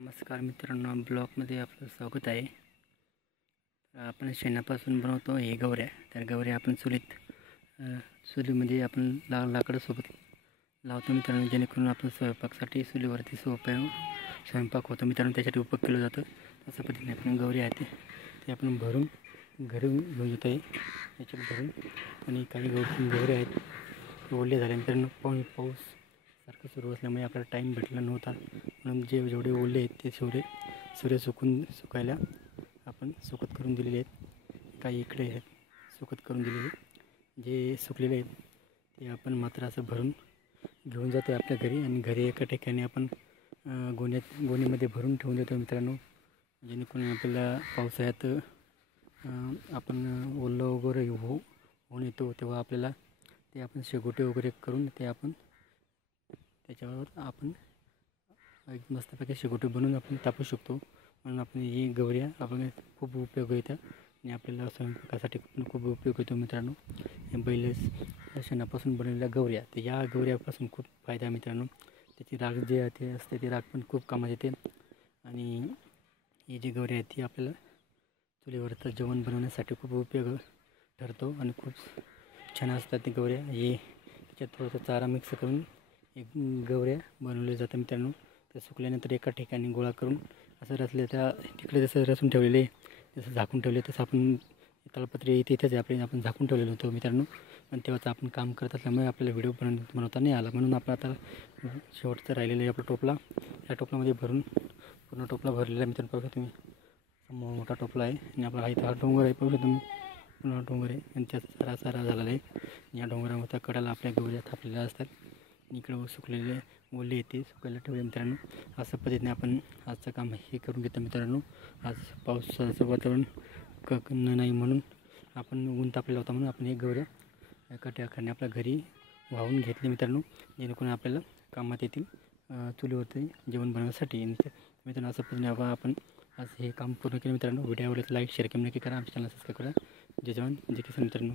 नमस्कार मित्रांनो, ब्लॉगमध्ये आपलं स्वागत आहे. आपण शेणापासून बनवतो हे गवऱ्या. तर गवऱ्या आपण चुलीमध्ये आपण लाकडासोबत लावतो मित्रांनो, जेणेकरून आपण स्वयंपाकासाठी चुलीवरती सोपे स्वयंपाक होतो मित्रांनो. त्यासाठी उपयोग केलं जातं. अशा पद्धतीने आपण गवऱ्या आहेत ते आपण भरून घरी घेऊन येत आहे याच्यात भरून. आणि काही गवऱ्या आहेत ओढले झाल्यानंतर पाऊस सारखं सुरू असल्यामुळे आपल्याला टाईम भेटला नव्हता, म्हणून जेवढे ओले आहेत ते सूर्य सुकायला आपण सुकत करून दिलेले आहेत. काही इकडे आहेत सुकत करून दिलेले, जे सुकलेले आहेत ते आपण मात्र असं भरून घेऊन जातो आपल्या घरी. आणि घरी एका ठिकाणी आपण गोणीमध्ये भरून ठेवून देतो मित्रांनो, जेणेकरून आपल्याला पावसाळ्यात आपण ओलं वगैरे होऊन येतो तेव्हा आपल्याला ते आपण शेगोटे वगैरे करून ते आपण त्याच्यावर आपण एक मस्तपैकी शेगोटे बनवून आपण तापू शकतो. म्हणून आपण ही गवऱ्या आपण खूप उपयोग येतात आणि आपल्याला स्वयंपाकासाठी पण खूप उपयोग येतो मित्रांनो. बैल शेणापासून बनवलेल्या गवऱ्या, तर या गवऱ्यापासून खूप फायदा आहे मित्रांनो. त्याची राख जे ते असते ते राख पण खूप कामात येते. आणि ही जी गवऱ्या आहेत ती आपल्याला चुलीवरचं जेवण बनवण्यासाठी खूप उपयोग ठरतो आणि खूप छान असतात ते गवऱ्या. हे त्याच्यात थोडासा चारा मिक्स करून एक गवऱ्या बनवले जातात मित्रांनो. ते सुकल्यानंतर एका ठिकाणी गोळा करून असं रचले, त्या तिकडे जसं रचून ठेवलेले जसं झाकून ठेवले तसं आपण तालपत्री इथेच आपण झाकून ठेवलेलं होतं मित्रांनो. आणि तेव्हाच आपण काम करत असल्यामुळे आपल्याला व्हिडिओ बनवता नाही आला, म्हणून आपण आता शेवटचं राहिलेलं आहे आपला टोपला, या टोपल्यामध्ये भरून पूर्ण टोपला भरलेला आहे मित्रांनो. बघा तुम्ही, मोठा टोपला आहे. आणि आपला हा डोंगर आहे, बघा तुम्ही, पूर्ण डोंगर आहे आणि त्याचा सारा झालेला आहे. या डोंगरामध्ये कडाला आपल्या गवऱ्या थापलेल्या असतात. इकडं सुकलेले ओले येते सुकायला ठेवले मित्रांनो. अशा पद्धतीने आपण आजचं काम हे करून घेतो मित्रांनो. आज पावसाचं वातावरण नाही म्हणून आपण ऊन तापलेला होता, म्हणून आपण हे गवऱ्या एका ठिकाणी आपल्या घरी वाहून घेतले मित्रांनो, जेणेकरून आपल्याला कामात येतील चुलीवरती जेवण बनवण्यासाठी मित्रांनो. असं पद्धतीने आपण आज हे काम पूर्ण केलं मित्रांनो. व्हिडिओ आवडल्यास लाईक शेअर कमेंट नक्की करा. आमच्या चॅनल सबस्क्राईब करा. जय जवान जय किसान मित्रांनो.